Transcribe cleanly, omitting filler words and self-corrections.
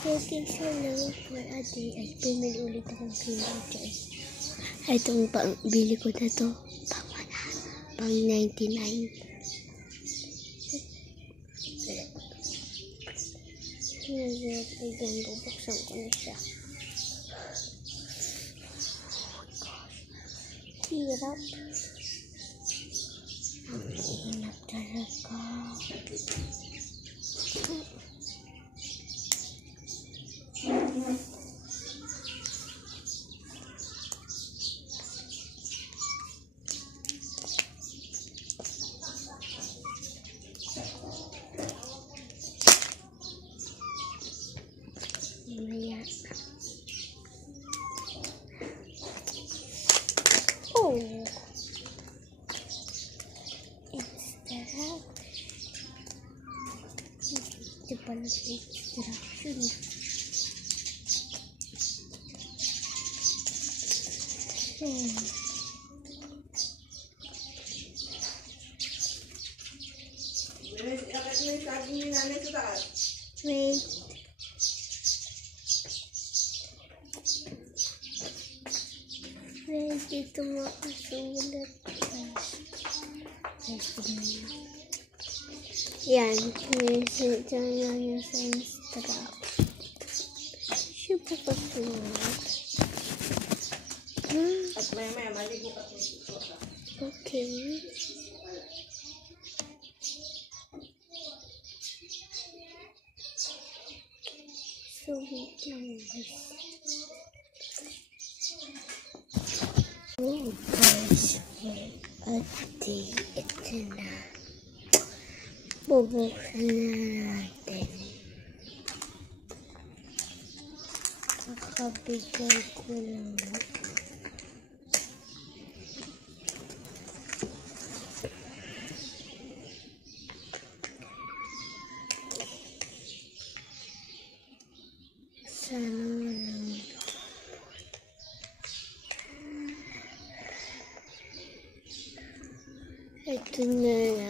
Okay, so hello for ate. Ay, bumili ulit akong kinder. Itong bili ko na to. Pang 99. Ayan, bubuksan ko na siya. Hirap. Ang hirap talaga. Mamaya. Oh! Extraction. Ito pala sa extraction. Wait. Wait, dito makasulat. Yan. Diyan yan sa Instagram. Siya po kasulat. At maya maligo ka kung Okay. So, wait lang guys. Oh guys, ate, ito na. Bubuksan na natin. Kakabigay ko lang. Sana lang. Ito na.